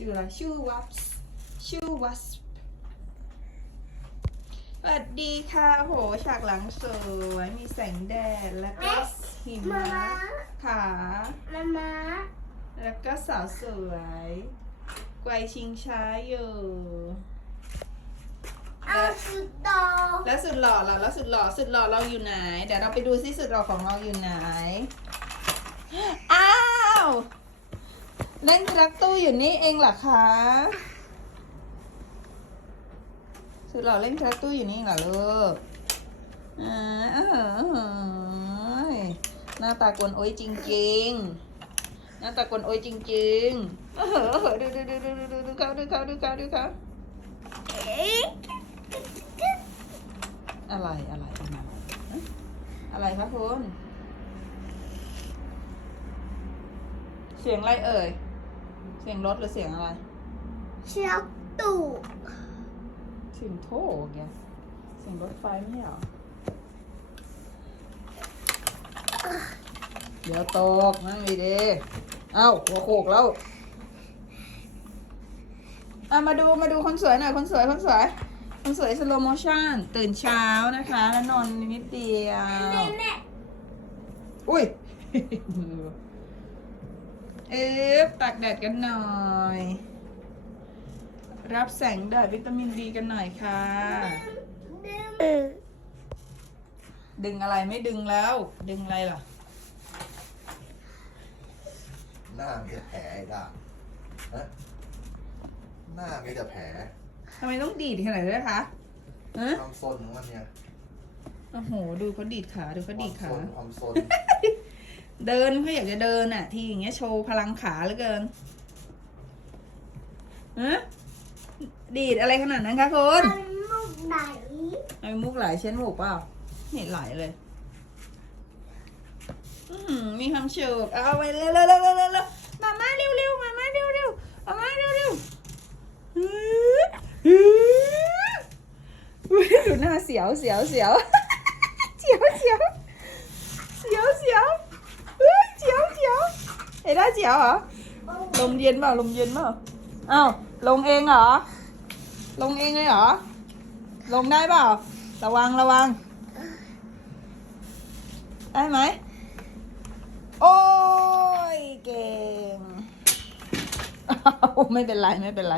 ชื่ออะไร ชื่อวัสชื่อวัสสวัสดีค่ะโหฉากหลังสวย มีแสงแดด แล้วก็หิมะขามามาแล้วก็สาวสวยไกวชิงช้าอยู่เอาสุดต่อแล้วสุดหล่อเราแล้วสุดหล่อสุดหล่อเราอยู่ไหน เดี๋ยวเราไปดูซิสุดหล่อของเราอยู่ไหน อ้าว เล่นทรักตู้อยู่นี่เองเหรอคะสุดหล่อเล่นทรักตู้อยู่นี่เหรอลูกอ่าเออหน้าตากวนโอ้ยจริง ๆ หน้าตากวนโอ้ยจริงๆเออดูดูดูดูดูดูดูเขาดูเขาดูเขาดูเขาอะไรอะไรอะไรอะไรคะคุณเสียงอะไรเอ่ย เสียงรถหรือเสียงอะไรเชือกตู่เสียงโถแกเสียงรถไฟไม่ใช่เหรอ เดี๋ยวตกนั่งดีๆเอ้าหัวโขกแล้วอะมาดูมาดูคนสวยหน่อยคนสวยคนสวยคนสวยสโลโมชั่นตื่นเช้านะคะ แล้วนอนนิดเดียวแม่อุ้ย เอ๊ะตากแดดกันหน่อย รับแสงแดดวิตามินดีกันหน่อยค่ะ ดึงดึงอะไรไม่ดึงแล้ว ดึงอะไรล่ะ หน้ามีแต่แผลไอ้ด่าฮะหน้ามีแต่แผลทำไมต้องดีดขนาดนี้นคะฮะความซนของมันเนี่ยโอ้โห ดูเขาดีดขา ดูเขาควาดีดมซขานความซน เดินเขาอยากจะเดินอะ ทีอย่างเงี้ยโชว์พลังขาเหลือเกินฮะดีดอะไรขนาดนั้นคะคุณเอาลูกไหนไอ้มุกไหลเช่นมุกเปล่าไม่เห็นไหลเลยอือหือมีความสุขเอาไปเร็วเร็วเร็วเร็วเร็วเร็วมาม่าเร็วเร็วมาม่าเร็วเร็วมาม่าเร็วเร็วอื้ออื้ออุ๊ยดูหน้าเสียวเสียวเสียว เสียวเสียวเสียวเสียวเฮ้ยเสียวเสียว เอ็ด้าเสียวเหรอ ลมเย็นเปล่าลมเย็นเปล่าอ้าวลงเองเหรอ ลงเองเลยเหรอ ลงได้เปล่า ระวังระวัง ได้ไหม โอ้ยเก่งอ้าวไม่เป็นไรไม่เป็นไร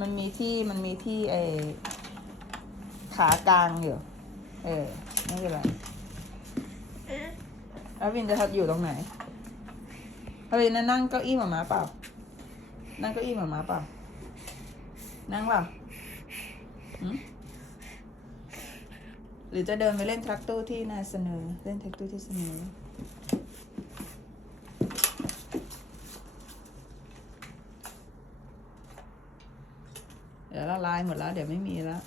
มันมีที่มันมีที่ไอขากลางอยู่ เออ ไม่เป็นไรแล้ววินจะทัดอยู่ตรงไหน แล้ววินจะนั่งเก้าอี้หมามาเปล่า นั่งเก้าอี้หมามาเปล่า นั่งเปล่าหืมหรือจะเดินไปเล่นทรัคตู้ที่นายเสนอ เล่นทรัคตู้ที่เสนอเดี๋ยวละลายหมดแล้ว เดี๋ยวไม่มีแล้ว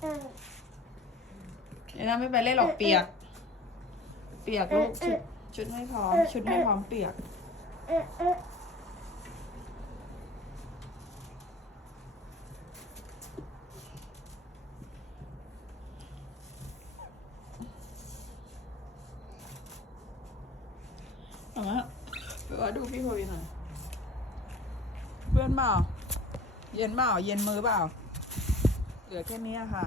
เออ เดี๋ยวเราไม่ไปเล่นหรอกเปียก เปียกลูกชุดชุดไม่พร้อม ชุดไม่พร้อมเปียกเออเออเอามาเดี๋ยวดูพี่พวีหน่อยเพื่อนเปล่าเย็นเปล่าเย็นมือเปล่าเหลือแค่นี้อะค่ะ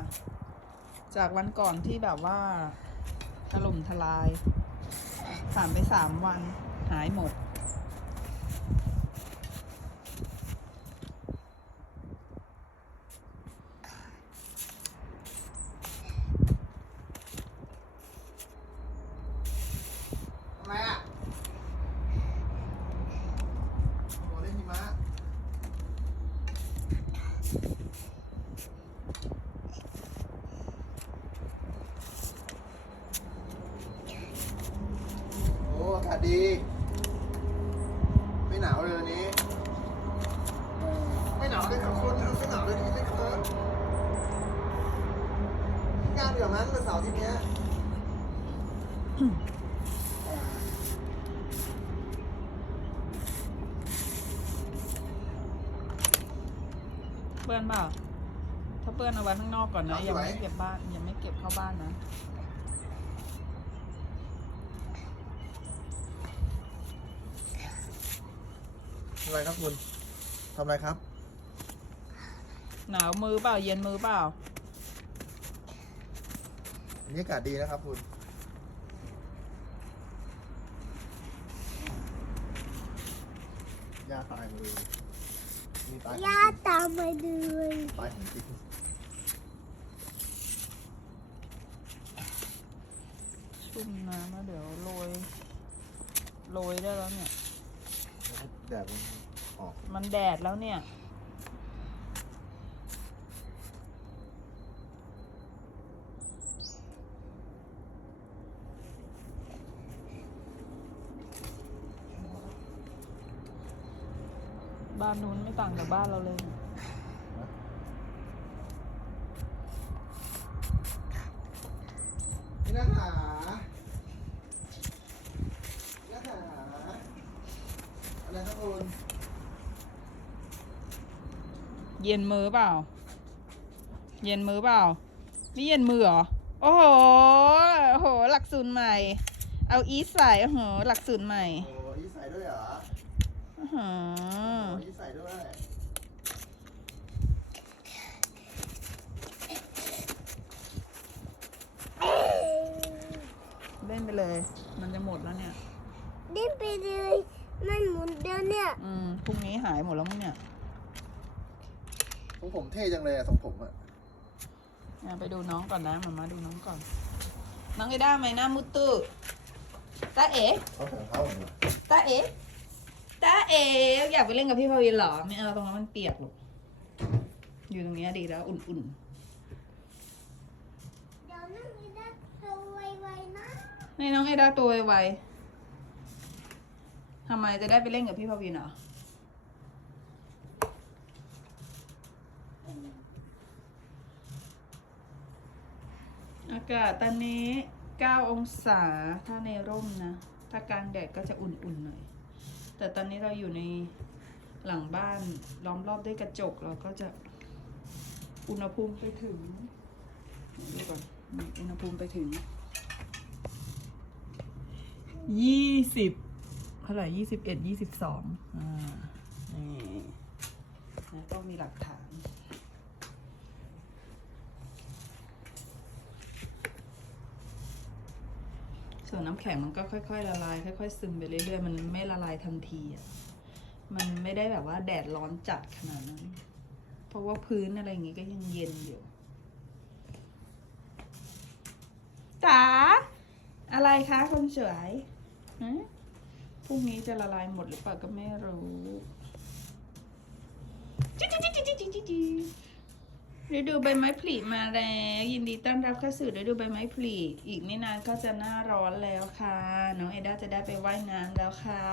จากวันก่อนที่แบบว่าถล่มทลายผ่านไปสามวันหายหมด ทำไมอะโอ้เล่นหิมะโอ้อากาศ ดี ไม่หนาวเลยวันนี้ ไม่หนาวเลยครับคุณไม่หนาวเลยนี่ครับงานเดี๋ยวนั้นวันเสาร์อาที่เนี้ยเพื่อนเปล่าถ้าเปื้อนเอาไว้ข้างนอกก่อนนะ ยังไม่เก็บบ้าน ยังไม่เก็บเข้าบ้านนะ อะไรครับคุณทำอะไรครับ หนาวมือเปล่าเย็นมือเปล่า บรรยากาศดีนะครับคุณย่าตายหมดเลยนี่ตายย่าตามมาเลยตายของจริงชุ่มน้ำแล้วเดี๋ยวโรย โรยได้แล้วเนี่ยแดดมัน ออกมันแดดแล้วเนี่ย บ้านนู้นไม่ต่างกับบ้านเราเลย นี่นะหานี่นะหาอะไรครับคุณ เย็นมือเปล่า เย็นมือเปล่าไม่เย็นมือเหรอ โอ้โหโอ้โห หลักสูตรใหม่ เอาอีสใส่โอ้โห หลักสูตรใหม่ โอ้ยใส่ด้วยเหรออื้อหือโอ้ยใส่ด้วย เล่นไปเลย มันจะหมดแล้วเนี่ย ดิ้นไปเลยมันหมุนเดียวเนี่ย อืม พรุ่งนี้หายหมดแล้วมั้งเนี่ย ทรง ผมเท่จังเลยอะทรงผมอะอะไปดูน้องก่อนนะมามาดูน้องก่อน น้องไอด้าไหมหน้ามุดตื้อตาเอ๋เขาของเขาเหรอตาเอ๋ตาเอ๋อยากไปเล่นกับพี่พาวินเหรอ ไม่เอาตรงนั้นมันเปียกหรอกอยู่ตรงเนี้ยดีแล้วอุ่นเดี๋ยวนั่งนี่ได้โตไวๆนะๆให้น้องไอด้าตัวไวๆทำไมจะได้ไปเล่นกับพี่พาวินเหรอ อากาศตอนนี้ 9 องศาถ้าในร่มนะ ถ้ากลางแดดก็จะอุ่นๆหน่อย แต่ตอนนี้เราอยู่ในหลังบ้านล้อมรอบด้วยกระจกเราก็จะอุณหภูมิไปถึงดูก่อนอุณหภูมิไปถึง ยี่สิบเท่าไหร่ยี่สิบเอ็ดยี่สิบสองอ่านี่ต้องมีหลักฐาน ส่วนน้ำแข็งมันก็ค่อย ๆ ละลาย ค่อย ๆ ซึมไปเรื่อยๆ มันไม่ละลายทันทีอะ มันไม่ได้แบบว่าแดดร้อนจัดขนาดนั้น เพราะว่าพื้นอะไรอย่างงี้ก็ยังเย็นอยู่จ๋าอะไรคะคนสวยพรุ่งนี้จะละลายหมดหรือเปล่าก็ไม่รู้จิ๊จิ๊จิ๊จิ๊จิ๊จิ๊จิ๊ ฤดูใบไม้ผลิมาแล้วยินดีต้อนรับเข้าสู่ฤดูใบไม้ผลิอีกไม่นานก็จะหน้าร้อนแล้วค่ะ น้องเอด้าจะได้ไปว่ายน้ำแล้วค่ะ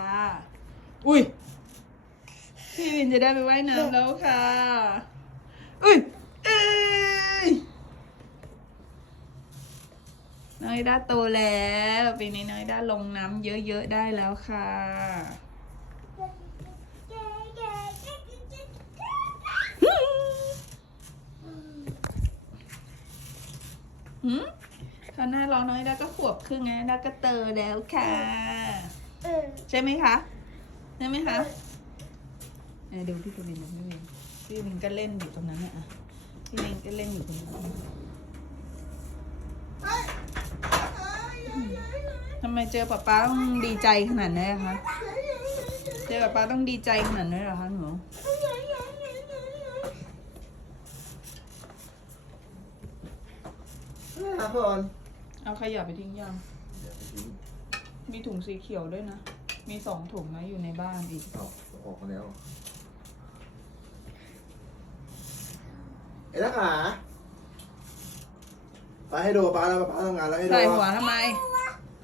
อุ้ยพี่วินจะได้ไปว่ายน้ำแล้วค่ะ อุ้ยเอ้ยน้อยด้าโตแล้วปีนี้น้อยด้าลงน้ำเยอะๆได้แล้วค่ะ หืมตอนหน้าร้องน้อยด้าก็ขวบครึ่งไงด้าก็เตอแล้วค่ะ เออใช่ไหมคะใช่ไหมคะเออดูพี่กวินดูพี่วินพี่วินก็เล่นอยู่ตรงนั้นน่ะอะพี่วินก็เล่นอยู่ตรงนั้นทำไมเจอป๊าป๊าต้องดีใจขนาดนี้นอะคะเจอป๊าป๊าต้องดีใจขนาดนี้นเหรอคะ หนูครับคนเอาขยะไปทิ้งยังเดี๋ยวไปทิ้งมีถุงสีเขียวด้วยนะ มีสองถุงนะอยู่ในบ้านอีก เอาออกมาแล้วเอ้ยนักหาไปให้ดูป้าแล้วป้าทำงานแล้วให้ดูใส่หัวทำไม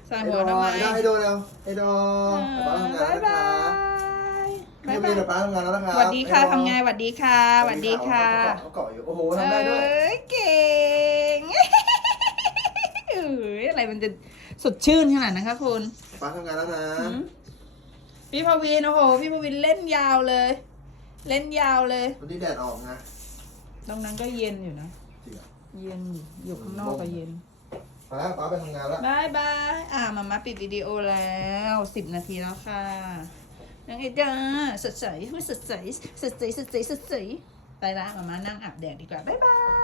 ใส่หัวทำไมให้ดูเร็วให้ดูป้าทำงานบายแล้วนะบาคะยพี่บายมีบายป้าทำงานแล้วนะคะสวัสดีค่ะทำไงสวัสดีค่ะสวัสดีค่ะเขาเกาะอยู่ โอ้โหทำได้ด้วย เอ้ยเก่งเอ้ยอะไรมันจะสดชื่นขนาดนั้นคะคุณป้าทำงานแล้วนะหืมพี่พวินโอ้โหพี่พวินเล่นยาวเลย เล่นยาวเลยวันนี้แดดออกนะตรงนั้นก็เย็นอยู่นะจริงเหรอเย็นอยู่อยู่ข้างนอกก็เย็นมาแล้วป้าไปทำงานแล้วบายบายอ่ามามาปิดวิดีโอแล้วสิบนาทีแล้วค่ะนังเอเดาสดใสพูดสดใสสดใสสดใสสดใสไปละมามานั่งอาบแดดดีกว่าบ๊ายบาย